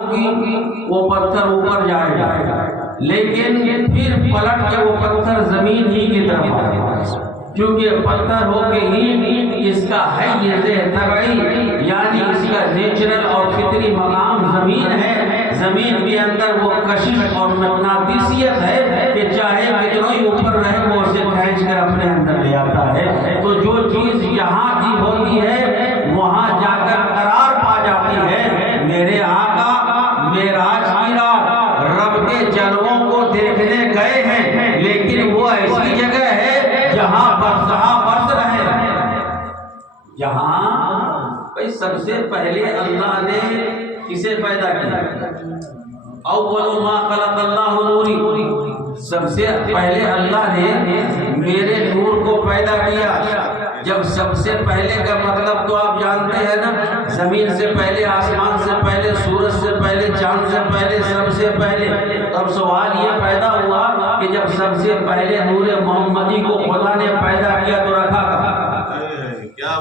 وہ پتھر اوپر جائے گا، لیکن پھر پلٹ کے وہ پتھر زمین ہی کی طرف آئے گا، کیونکہ پتھر ہو کے ہی اس کا حیز طبعی یعنی اس کا نیچرل اور فطری مقام زمین ہے۔ زمین کے اندر وہ کشش اور مغناطیسیت ہے کہ چاہے کتنا ہی اوپر رہے وہ اسے کھینچ کر اپنے اندر لے آتا ہے۔ تو جو چیز یہاں کی ہوتی ہے وہاں جا کر قرار پا جاتی ہے۔ میرے آقا معراج کی رات رب کے جلووں کو دیکھنے گئے ہیں، لیکن وہ ایسی جگہ ہے جہاں برزخ برز رہے ہیں، جہاں بھئی سب سے پہلے اللہ نے کسے پیدا کیا؟ اول ما خلق اللہ نوری، سب سے پہلے اللہ نے میرے نور کو پیدا کیا۔ جب سب سے پہلے کا مطلب تو آپ جانتے ہیں نا، زمین سے پہلے، آسمان سے پہلے، سورج سے پہلے، چاند سے پہلے، سب سے پہلے۔ اب سوال یہ پیدا ہوا کہ جب سب سے پہلے نور محمدی کو خدا نے پیدا کیا تو رکھا کہاں؟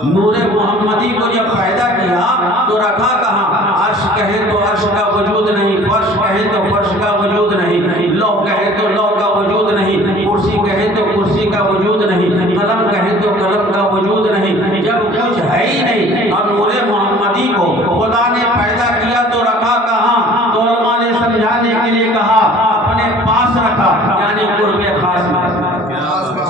نور محمدی کو جب پیدا کیا تو رکھا کہاں؟ عرش کہیں تو عرش کا وجود نہیں، فرش کہیں تو فرش کا وجود نہیں، لوح کہیں تو لوح کا وجود نہیں، کرسی کہیں تو کرسی کا وجود نہیں، قلم کہیں تو قلم کا وجود نہیں، جب کچھ ہے ہی نہیں اور نور محمدی کو خدا نے پیدا کیا تو رکھا کہاں؟ تو علماء نے سمجھانے کے لیے کہا اپنے پاس رکھا، یعنی قرب خاص میں،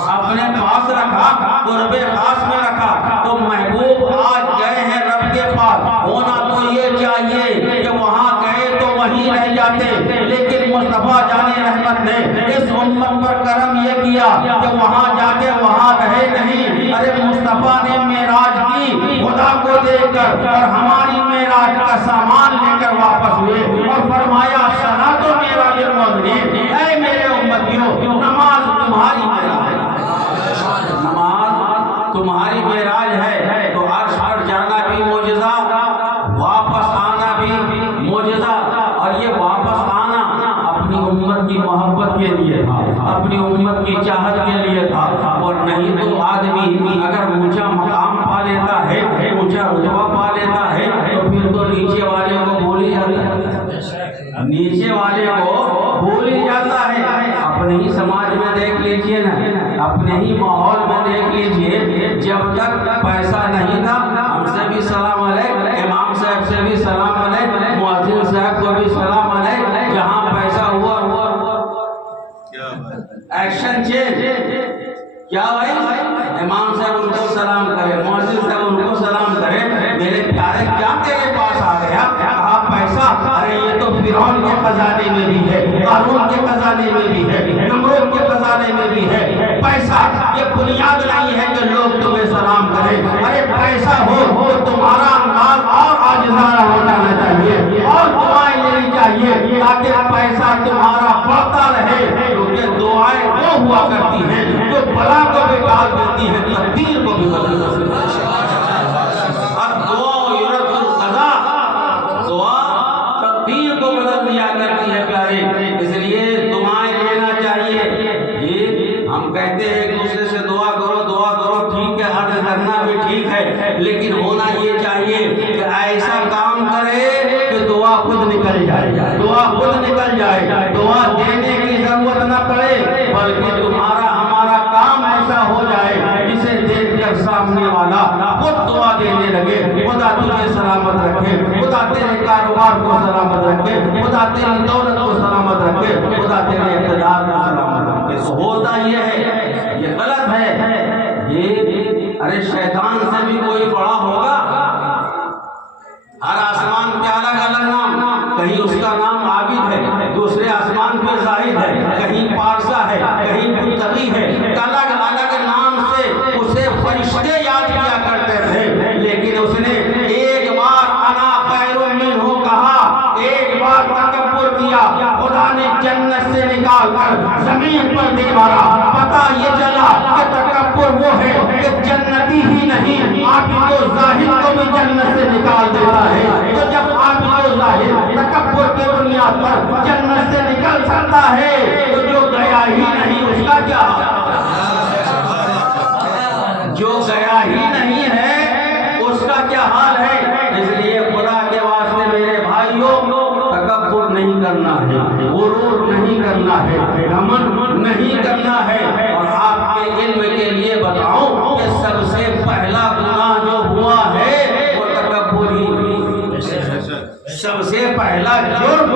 اپنے پاس رکھا، قرب خاص میں رکھا۔ تو محبوب آج گئے ہیں رب کے پاس، ہونا تو یہ چاہیے کہ وہاں گئے تو وہیں رہ جاتے، لیکن مصطفیٰ جان رحمت نے اس امت پر کرم یہ کیا کہ وہاں جا کے وہاں رہے نہیں۔ ارے مصطفیٰ نے معراج کی خدا کو دیکھ کر اور ہماری معراج کا سامان لے کر واپس ہوئے اور فرمایا صلاۃ و معراج المومنین، اے میرے امتیوں نماز تمہاری معراج ہے، نماز تمہاری معراج ہے۔ تو عرش پر جانا بھی معجزہ، واپس آنا بھی معجزہ، اور یہ واپس آنا اپنی امت کی محبت کے لیے تھا، اپنی امت کی چاہت کے لیے تھا، اور نہیں تو آدمی اگر اونچا مقام پا لیتا ہے، اونچا رتبہ پا لیتا ہے تو پھر تو نیچے والے کو بھول ہی جاتا ہے، نیچے والے کو بھول ہی جاتا ہے۔ اپنے ہی سماج میں دیکھ لیجئے نا، اپنے ہی ماحول میں دیکھ لیجئے، جب تک پیسہ نہیں تھا ہم سے بھی سلام علیکم، امام صاحب سے بھی سلام علیکم، مؤذن صاحب کو بھی سلام علیکم، جہاں پیسہ ہوا ایکشن چینج، کیا بھائی امام صاحب ان کو سلام کرے، مؤذن صاحب ان کو سلام کرے، میرے پیارے کیا تیرے پاس آ گیا؟ کہا پیسہ؟ ارے یہ تو فرعون کے خزانے میں بھی ہے، قارون کے خزانے میں بھی ہے، نمرود کے خزانے میں بھی ہے۔ پیسہ یہ بنیاد نہیں ہے کہ لوگ تمہیں سلام کریں، ارے پیسہ ہو تو تمہارا انداز اور عاجزانہ ہو جانا چاہیے اور دعائیں لینی چاہیے تاکہ پیسہ تمہارا بڑھتا رہے، کیونکہ دعائیں وہ ہوا کرتی ہیں جو بلا کو بھی ٹال دیتی ہیں، تقدیر کو بھی بدل دیتی ہیں۔ اور دعا یرد القضاء، دعا تقدیر کو بدل دیا کرتی ہے پیارے، اس لیے دعائیں لینا چاہیے۔ یہ ہم کہتے ہیں ایک دوسرے سے دعا کرو، دعا کرو، ٹھیک ہے، عرض کرنا بھی ٹھیک ہے، لیکن ہونا یہ چاہیے کہ ایسا کام کرے کہ دعا خود نکل جائے، دعا خود نکل جائے، دعا دینے کی ضرورت نہ پڑے، بلکہ تمہارا ہمارا کام ایسا ہو جائے جسے دیکھ کر سامنے والا خود دعا دینے لگے، خدا تجھے سلامت رکھے، خدا تیرے کاروبار کو سلامت رکھے، خدا تیری دولت کو سلامت رکھے، خدا تیرے اقتدار کو سلامت رکھے۔ تو ہوتا یہ ہے، یہ غلط ہے، یہ ارے شیطان سے بھی کوئی بڑا ہوگا؟ ہر آسمان کے الگ الگ نام، کہیں اس کا نام عابد ہے، دوسرے آسمان پہ زاہد ہے، کہیں پارسا ہے، کہیں متقی ہے، الگ الگ نام سے اسے فرشتے یاد کیا کرتے تھے، لیکن اس نے ایک بار انا خیر منہ کہا، ایک بار تکبر کیا، خدا نے جنت سے نکال کر زمین پر دے مارا۔ پتہ یہ چلا کہ تکبر وہ ہے کہ جنتی ہی نہیں عابد و زاہد کو بھی جنت سے نکال دیتا ہے۔ تو جب عابد و زاہد تکبر کے بنیاد پر جنت سے نکل سکتا ہے تو جو گیا ہی نہیں اس کا کیا حال؟ جو گیا ہی نہیں ہے اس کا کیا حال ہے؟ اس لیے خدا کے واسطے میرے بھائیوں کرنا ہے، غرور نہیں کرنا ہے، گھمنڈ نہیں کرنا ہے۔ اور آپ کے علم کے لیے بتاؤں کہ سب سے پہلا گناہ جو ہوا ہے وہ تکبر ہی ہے۔ سب سے پہلا جرم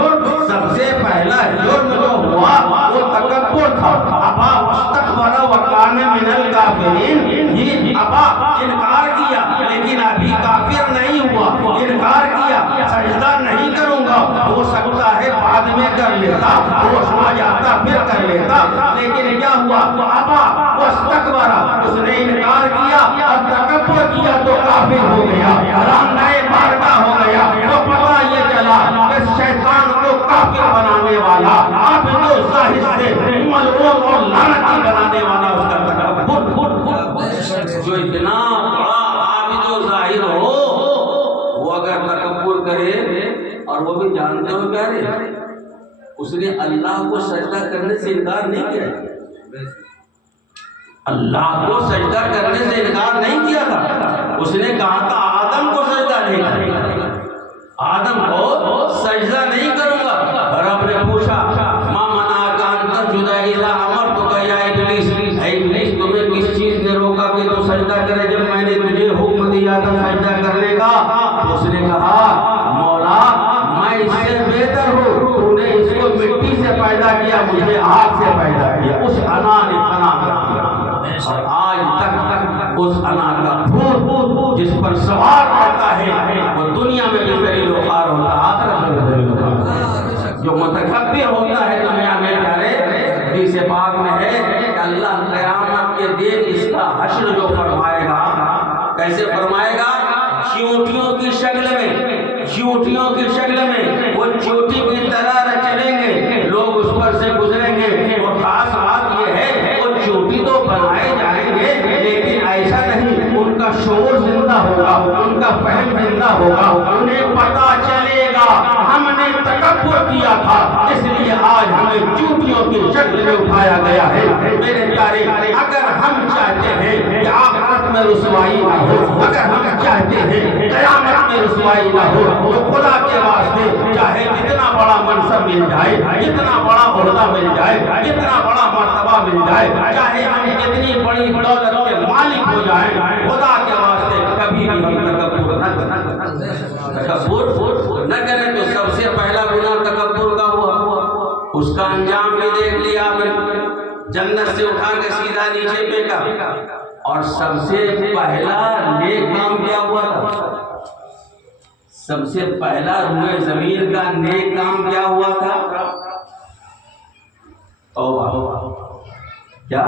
جو ہوا وہ تکبر تھا۔ ابا واستکبر وکان من الکافرین، یہ ابا انکار کیا لیکن ابھی کافر نہیں ہوا، انکار کیا سجدہ نہیں کروں گا، ہو سکتا ہے بعد میں کر لیتا، ہوش آ جاتا پھر کر لیتا، لیکن کیا ہوا؟ ابا واستکبر، اس نے انکار کیا اور تکبر کیا تو کافر ہو گیا، رانڈائے بارگاہ ہو گیا۔ تو پتہ یہ چلا کہ شیطان کو کافر بنانے والا، عابد و زاہد سے ملعون اور لعنتی بنانے والا اس کا تکبر۔ جو اتنا بڑا عابد و زاہد ہو وہ اگر تکبر کرے، اور وہ بھی جانتے ہو کیا رہے، اس نے اللہ کو سجدہ کرنے سے انکار نہیں کیا، اللہ کو سجدہ کرنے سے انکار نہیں کیا تھا، اس نے کہا تھا آدم کو سجدہ نہیں کروں، آدم کو سجدہ نہیں کروں گا۔ رب نے پوچھا ما منعک ان تسجد اذا امرتک یا ابلیس، اے ابلیس تمہیں کس چیز نے روکا کہ تم سجدہ کرے جب میں نے تجھے حکم دیا تھا سجدہ کرنے کا؟ اس نے کہا مولا میں اس سے بہتر ہوں، تو نے اس کو مٹی سے پیدا کیا، مجھے آگ سے پیدا کیا۔ اس انا نے فنا کر دیا، اور آج تک اس انا کا پھول جس پر سوار کرتا ہے وہ دنیا میں بھی ذلیل و خوار ہوتا، آخرت میں بھی ذلیل و خوار۔ جو متکبر ہوتا ہے دنیا میں پیارے، حدیث پاک میں ہے کہ اللہ قیامت کے دن اس کا حشر جو فرمائے گا، کیسے فرمائے گا؟ چیونٹیوں کی شکل میں، چیونٹیوں کی شکل میں، وہ چیونٹی کی طرح چلیں گے، لوگ اس پر سے گزریں گے۔ اور خاص بات یہ ہے وہ چیونٹی تو بنائے جائیں گے لیکن ایسا نہیں، ان کا شعور زندہ ہوگا، ان کا فہم زندہ ہوگا، انہیں پتہ چلے گا ہم نے تکبر کیا تھا اس لیے آج ہمیں چیونٹیوں کی شکل میں اٹھایا گیا ہے۔ میرے پیارے، اگر ہم چاہتے ہیں کہ آخرت میں رسوائی نہ ہو، اگر ہم چاہتے ہیں قیامت میں رسوائی نہ ہو، تو خدا کے واسطے چاہے جتنا بڑا منصب مل جائے، جتنا بڑا عہدہ مل جائے، جتنا بڑا مرتبہ مل جائے، چاہے ہم جتنی بڑی دولت کے مالک ہو جائیں، خدا کے واسطے کبھی بھی ہم تکبر نہ کریں۔ تو سب سے پہلا گناہ تکبر کا ہوا، اس کا انجام بھی دیکھ لیا آپ نے، جنت سے اٹھا کے سیدھا نیچے پھینکا۔ اور سب سے پہلا نیک کام کیا ہوا تھا؟ سب سے پہلا روئے زمین کا نیک کام کیا ہوا تھا؟ توبہ۔ کیا؟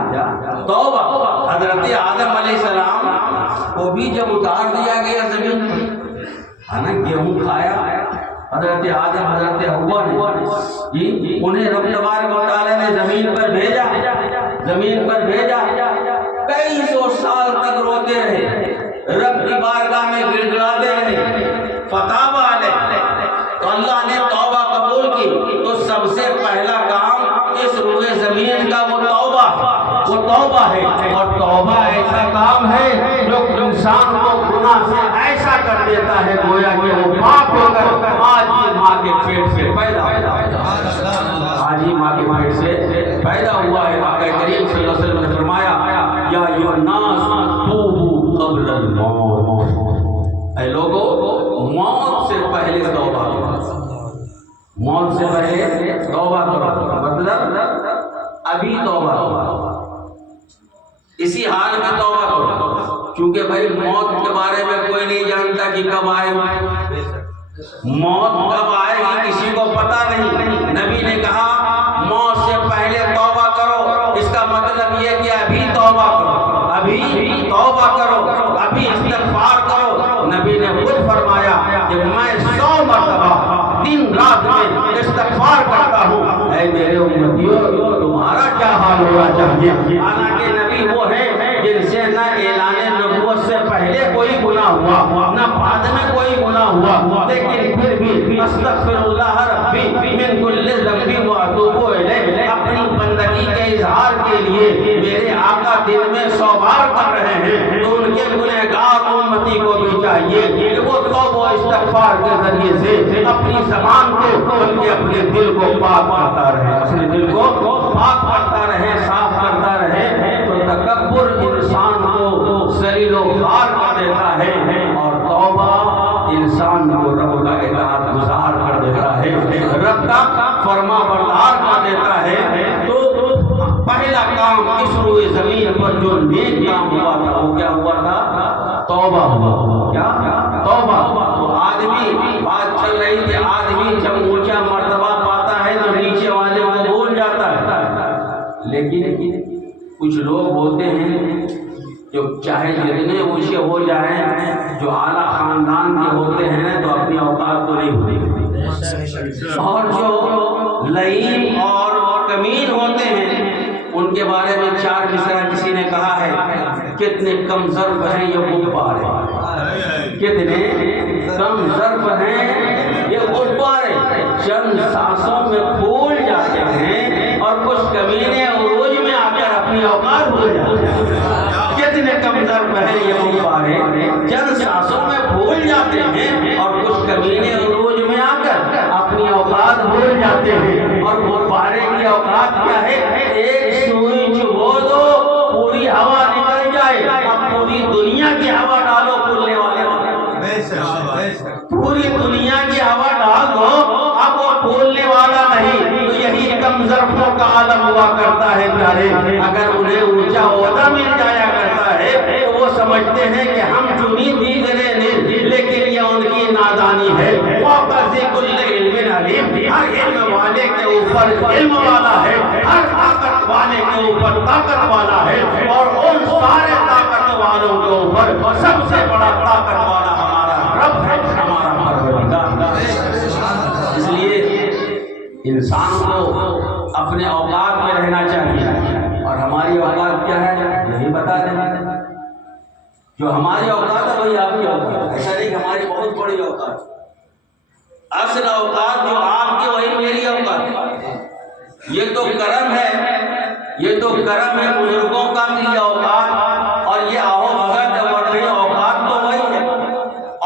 توبہ۔ حضرت آدم علیہ السلام کو بھی جب اتار دیا گیا زمین پر، گیہوں کھایا حضرت آدم حضرت حوا نے، انہیں رب تبارک و تعالیٰ نے زمین پر بھیجا، زمین پر بھیجا، کئی سو سال تک روتے رہے، رب کی بارگاہ میں گڑ گڑاتے رہے، فتح علیہ، تو اللہ نے توبہ قبول کی۔ تو سب سے پہلا کام اس روئے زمین کا وہ توبہ ہے، اور توبہ ایسا کام ہے جو انسان کو گناہ سے ایسا کر دیتا ہے گویا کہ وہ پاک ہو کر آج ہی ماں کے پیٹ سے پیدا ہوا ہے، آج ہی ماں کے پیٹ سے پیدا ہوا ہے۔ آقا کریم صلی اللہ علیہ وسلم نے فرمایا یا ایھا الناس توبوا قبل الموت، اے لوگو موت سے پہلے توبہ کرو، موت سے پہلے توبہ کرو، مطلب ابھی توبہ کرو، اسی حال میں توبہ کرو، کیونکہ بھائی موت کے بارے میں کوئی نہیں جانتا کہ کب آئے، موت کب آئے گی کسی کو پتہ نہیں۔ نبی نے کہا موت سے پہلے توبہ کرو، اس کا مطلب یہ کہ ابھی توبہ کرو، ابھی توبہ کرو، ابھی استغفار کرو۔ نبی نے خود فرمایا کہ میں 100 مرتبہ دن رات میں استغفار کرتا ہوں۔ اے میرے امتیوں، تمہارا کیا حال ہونا چاہیے؟ حالانکہ نبی وہ ہے جن سے نہ اعلان نبوت سے پہلے کوئی گناہ ہوا، نہ بعد میں کوئی گناہ ہوا، لیکن پھر بھی استغفر اللہ ربی من کل ذنب واتوب الیہ، اپنی بندگی کے اظہار کے لیے میرے آقا دن میں 100 بار کر رہے ہیں، تو ان کے گنہگار امتی کو بھی چاہیے کہ وہ توبہ استغفار کے ذریعے سے اپنی زبان کو بلکہ اپنے دل کو پاک کرتا رہے، اپنے دل کو پاک کرتا رہے، صاف کرتا رہے، تو تکبر انسان کو ذلیل و خوار کر دیتا ہے، اور توبہ انسان کو رب کا اطاعت گزار کر دیتا ہے، رب کا فرما بردار کر دیتا ہے۔ تو پہلا کام اس روئے زمین پر جو نیک کام ہوا تھا وہ کیا ہوا تھا؟ توبہ ہوا۔ کیا؟ توبہ۔ تو آدمی، بات چل رہی کہ آدمی جب اونچا مرتبہ پاتا ہے تو نیچے والے کو بھول جاتا ہے، لیکن کچھ لوگ ہوتے ہیں جو چاہے جتنے اونچے ہو جائیں، جو اعلیٰ خاندان کے ہوتے ہیں تو اپنی اوقات کو نہیں بھولتے، اور جو لعین اور کمین ہوتے ہیں ان کے بارے میں چار مصرع کسی نے کہا ہے، کتنے کم ظرف ہیں یہ غبارے، کتنے کم ظرف ہیں یہ غبارے، چند سانسوں میں پھول جاتے ہیں، اور کچھ کمینے عروج میں آ کر اپنی اوقات بھول جاتے ہیں۔ کتنے کم ظرف ہیں یہ غبارے، چند سانسوں میں پھول جاتے ہیں، اور کچھ کمینے عروج میں آ کر اپنی اوقات بھول جاتے ہیں۔ اور غبارے کی اوقات کیا ہے؟ ایک سوئی چبو دو پوری ہوا نکل جائے، اب پوری دنیا کی ہوا ڈالو پھولنے والے، پوری دنیا کی ہوا ڈال دو اب وہ پھولنے والا نہیں۔ تو یہی کم ظرفوں کا عالم ہوا کرتا ہے پیارے، اگر انہیں اونچا عہدہ مل جایا کرتا ہے تو وہ سمجھتے ہیں کہ ہم چنی دیگرے نے، لیکن یہ ان کی نادانی ہے۔ کل علم علیم، ہر علم والے کے اوپر علم والا ہے، ہر طاقت والے کے اوپر طاقت والا ہے، اور ان سارے طاقت والوں کے اوپر سب سے بڑا طاقت والا ہمارا رب ہے، ہمارا پروردگار۔ اس لیے انسان کو اپنے اوقات میں رہنا چاہیے، اور ہماری اوقات کیا ہے یہی بتا دیں، جو ہماری اوقات ہے وہی آپ کی اوقات، ایسا نہیں کہ ہماری بہت بڑی اوقات، اصل اوقات جو آپ کی وہی میری اوقات۔ یہ تو کرم ہے، یہ تو کرم ہے بزرگوں کا کہ یہ اوقات، اور یہ آہو بھگت ہے، ورنہ اوقات تو وہی ہے۔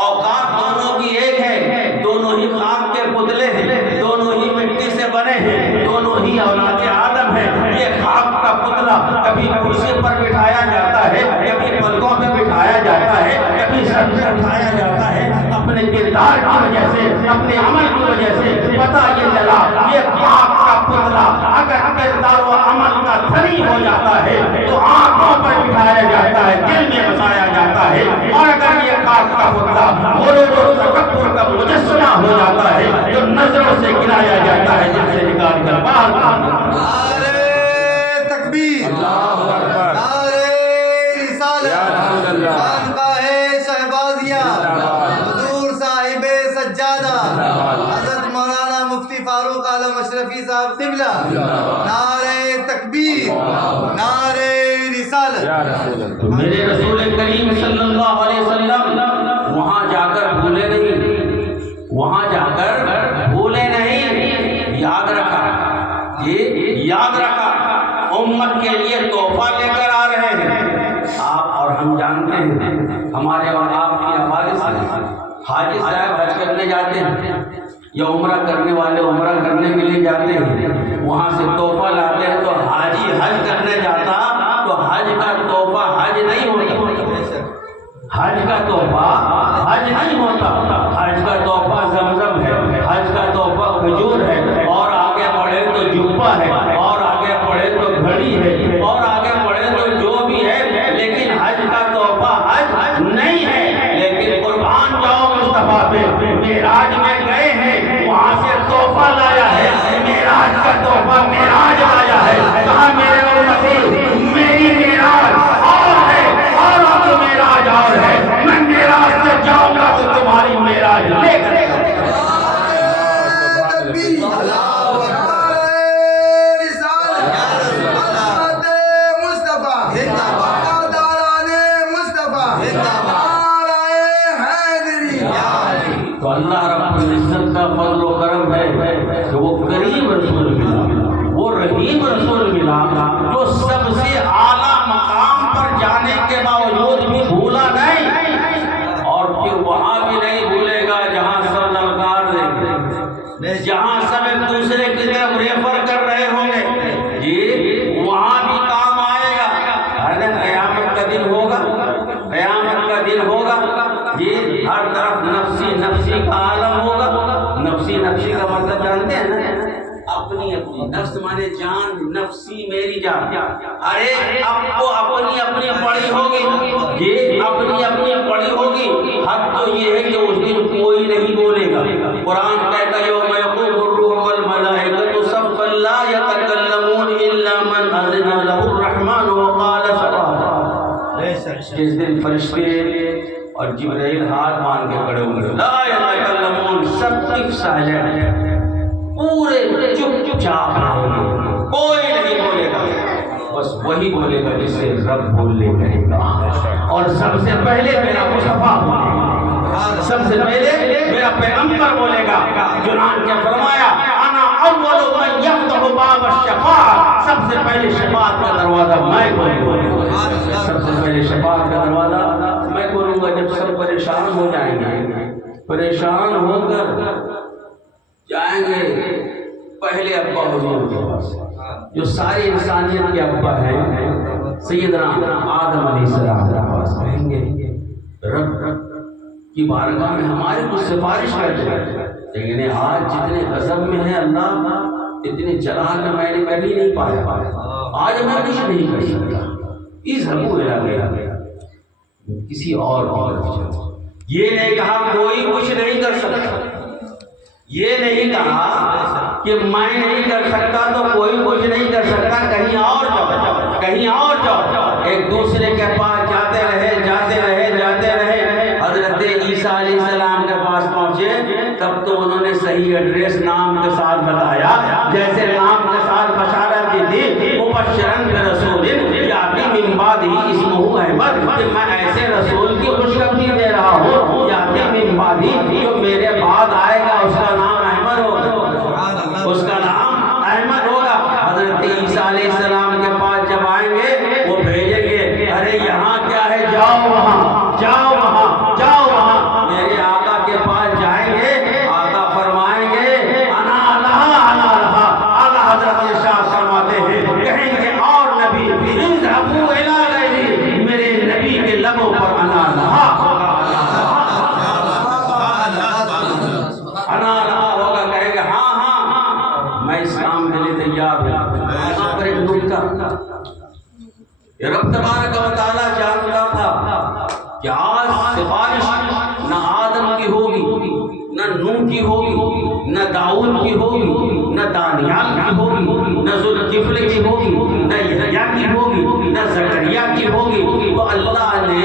اوقات دونوں کی ایک ہے، دونوں ہی خاک کے پتلے ہیں، دونوں ہی مٹی سے بنے ہیں، دونوں ہی اولاد آدم ہیں۔ یہ خاک کا پتلا کبھی کرسی پر بٹھایا جاتا ہے، کبھی پلکوں پہ بٹھایا جاتا ہے، کبھی سر پہ اٹھایا جاتا ہے، اپنے کردار کی وجہ سے، اپنے عمل کی وجہ سے پتہ یہ چلا یہ خاک کا پتلا اگر کردار و عمل کا دھنی ہو جاتا ہے تو آنکھوں پر بٹھایا جاتا ہے، دل میں بسایا جاتا ہے، اور اگر یہ خاک کا پتلا غرور و تکبر کا مجسمہ ہو جاتا ہے تو نظروں سے گرایا جاتا ہے، جن سے نکال کر باہر۔ نعرہ تکبیر، اللہ اکبر، نعرہ رسالت، خانقاہ شہبازیہ، حضور صاحب سجادہ حضرت مولانا مفتی فاروق عالم اشرفی صاحب قبلہ، نعرہ تکبیر، نعرہ رسالت۔ تو میرے رسول کریم صلی اللہ علیہ وسلم وہاں جا کر بھولے نہیں، وہاں جا کر بھولے نہیں، یاد رکھا، یہ یاد رکھا، امت کے لیے تحفہ لے کر آ رہے ہیں۔ آپ اور ہم جانتے ہیں، ہمارے اور آپ کی حوالے سے حاجی صاحب حج کرنے جاتے ہیں یا عمرہ کرنے والے عمرہ کرنے کے لیے جاتے ہیں، وہاں سے تحفہ لاتے ہیں، تو حاجی حج کرنے جاتا تو حج کا تحفہ حج نہیں ہوتا، حج کا تحفہ حج نہیں ہوتا، حج کا تحفہ زمزم ہے، حج کا تحفہ کھجور ہے، اور آگے بڑھے تو جبہ ہے، اور آگے بڑھے تو گھڑی ہے، اور آگے بڑھے تو جو بھی ہے، لیکن حج کا تحفہ حج نہیں ہے۔ لیکن قربان جاؤ مصطفیٰ پہ، معراج میں گئے ہیں، وہاں سے تحفہ لایا ہے، معراج کا تحفہ معراج لایا ہے، کہاں میرے امتی میری معراج اور ہے، اور آپ معراج اور ہے، میں معراج سے جاؤں گا تو تمہاری معراج لے کر تو اللہ رب العزت کا فضل و کرم ہے کہ وہ کریم رسول ملا، وہ رحیم رسول ملا، جو سب سے اعلیٰ مقام پر جانے کے باوجود بھی بھولا نہیں، اور پھر وہاں بھی نہیں بھولے گا جہاں ایک دوسرے کی طرف ریفر کر رہے ہوں گے، یہ وہاں بھی کام آئے گا۔ قیامت کا دن ہوگا، قیامت کا دن ہوگا، یہ ہر طرف نفسی نفسی کا عالم ہوگا۔ نفسی نفسی کا مطلب جانتے ہیں نا، اپنی اپنی نفس مانے جان، نفسی میری جان۔ ارے اب تو اپنی اپنی پڑی ہوگی، یہ اپنی اپنی پڑی ہوگی۔ حق تو یہ ہے کہ اس دن کوئی نہیں بولے گا۔ قرآن کہتا ہے یوم یقوم الروح والملائکۃ صفا لا یتکلمون الا من اذن له الرحمن وقال صوابا۔ جس دن فرشتے اور جبرائیل ہاتھ مان کے کھڑے ہوں گے، لا یتکلمون، سب سائلنٹ، پورے چپ چاپ رہیں گے، کوئی نہیں بولے گا، بس وہی بولے گا جسے رب بولنے کہے گا۔ اور سب سے پہلے میرا مصطفیٰ بولے گا، سب سے پہلے میرا پیغمبر بولے گا۔ چنانچہ فرمایا انا اول من یفتح باب الشفاعۃ، سب سے پہلے شفاعت کا دروازہ میں کھولوں گا، سب سے پہلے شفاعت کا دروازہ میں کھولوں گا۔ جب سب پریشان ہو جائیں گے، پریشان ہو کر جائیں گے پہلے ابا حضور کے پاس، جو ساری انسانیت کے ابا ہیں، سیدنا آدم علیہ السلام کے پاس کہیں گے رب کی بارگاہ میں ہماری کچھ سفارش کر دے۔ لیکن آج جتنے غضب میں ہے اللہ، اتنے جلال میں نے کبھی نہیں پایا، آج میں کچھ نہیں کر سکتا، اذهبوا الی غیرکم، کسی اور یہ نہیں کہا کوئی کچھ نہیں کر سکتا، یہ نہیں کہا کہ میں نہیں کر سکتا تو کوئی کچھ نہیں کر سکتا، کہیں اور جاؤ، کہیں اور جاؤ۔ ایک دوسرے کے پاس جاتے رہے جاتے رہے جاتے رہے، حضرت عیسیٰ علیہ السلام کے پاس پہنچے، تب تو انہوں نے صحیح ایڈریس نام کے ساتھ بتایا، جیسے نام کے ساتھ بشارت کی تھی، مبشرن برسول یاتی من بعدہ اسمہ احمد، کہ میں ایسے رسول کی خوشخبری دے رہا ہوں یاتی من بعدہ، جو میرے بعد آئے گا، اس کا نام احمد ہوگا، اس کا نام احمد ہوگا۔ حضرت عیسیٰ علیہ السلام کے پاس جب آئیں گے وہ بھیجیں گے، ارے یہاں کیا ہے، جاؤ وہاں، جاؤ وہاں، جاؤ وہاں۔ میرے آقا کے پاس جائیں گے، آقا فرمائیں گے انا لہا انا لہا، اعلیٰ حضرت ارشاد فرماتے ہیں، کہیں گے اور نبی اذهبوا الی غیری، میرے نبی کے لبوں پر انا لہا ہوگا، انا لہا ہوگا، کہے گا ہاں ہاں میں اس کام کے لیے تیار ہوں۔ یہاں پر ایک نکتہ، رب تبارک و تعالیٰ جانتا تھا کہ آج سفارش نہ آدم کی ہوگی، نہ نوح کی ہوگی، نہ داؤد کی ہوگی، نہ دانیال کی ہوگی، نہ ذوالکفل کی ہوگی، نہ یحییٰ کی ہوگی، نہ زکریا کی ہوگی۔ تو اللہ نے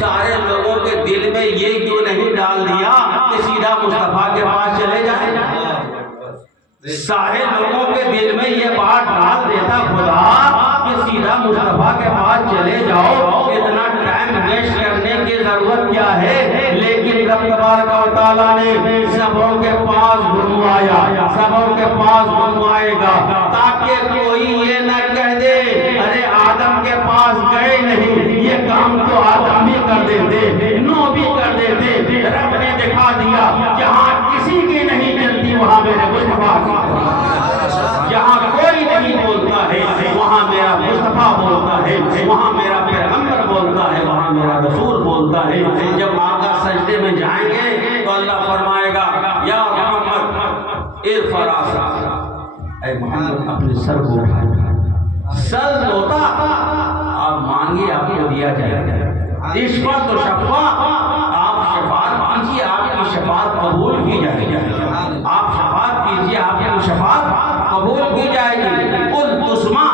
سارے لوگوں کے دل میں یہ کیوں نہیں ڈال دیا کہ سیدھا مصطفیٰ کے پاس چلے جائیں؟ سارے لوگوں کے دل میں یہ بات ڈال دیتا خدا کہ سیدھا مصطفیٰ کے پاس چلے جاؤ، اتنا ٹائم ویسٹ کرنے کی ضرورت کیا ہے؟ لیکن رب تبارک و تعالیٰ نے سبوں کے پاس گھمایا، سبوں کے پاس گھمائے گا، تاکہ کوئی یہ نہ کہہ دے ارے آدم کے پاس گئے نہیں، یہ کام تو آدم بھی کر دیتے، نوح بھی کر دیتے۔ رب نے دکھا دیا جہاں کسی کی نہیں چلتی وہاں میرے مصطفیٰ کی، جہاں کوئی نہیں بولتا ہے وہاں میرا مصطفیٰ بولتا ہے، وہاں میرا پیغمبر بولتا ہے، وہاں میرا رسول بولتا ہے۔ جب آقا سجدے میں جائیں گے تو اللہ فرمائے گا یا محمد ارفع راسک، اے محمد اپنے سر کو اٹھائیں، سر دھوتا آپ مانگے آپ کو دیا جائے گا، اشفع تو شفا، آپ شفاعت کیجیے آپ کی شفاعت قبول کی جائے گی، آپ شفاعت کیجیے آپ کی شفاعت قبول کی جائے گی۔ قل تسمع،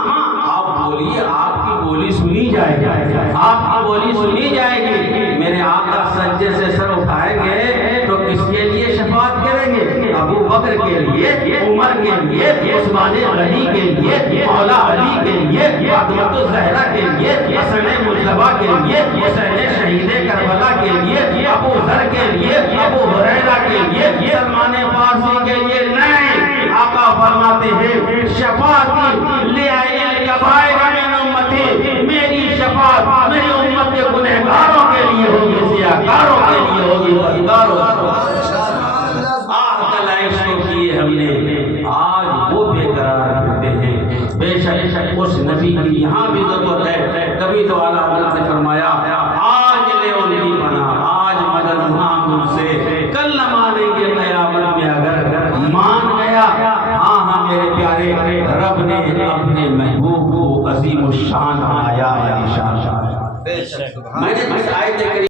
آپ بولیے آپ کی بولی سنی جائے گی، آپ کی بولی سنی جائے گی۔ میرے آقا سجدے سے سر اٹھائیں گے تو کس کے لیے شفاعت کریں گے؟ ابو بکر کے لیے، عمر کے لیے، عثمان غنی کے لیے، مولا علی کے لیے، فاطمہ الزہرا کے لیے، حسن مجتبیٰ کے لیے، حسین شہید کربلا کے لیے، ابو ذر کے لیے، ابو ہریرہ کے لیے، سلمان فارسی کے لیے نہیں۔ آقا فرماتے ہیں شفاعتی لِأَهْلِ الْكَبَائِرِ مِنْ أُمَّتِي، میری شفاعت میری امت کے گنہگاروں کے لیے ہوگی، سیاہکاروں کے لیے ہوگی، بدکاروں۔ آہ کل عشق کیے ہم نے، کی یہاں بھی ضرورت ہے. تبھی تو اعلیٰ حضرت نے فرمایا آج لے ان کی پناہ، آج مدد مانگ ان سے، کل نہ مانیں گے قیامت میں اگر مان گیا. ہاں ہاں میرے پیارے، رب نے اپنے محبوب کو عظیم الشان بنایا. بے شک. میں نے بس آیت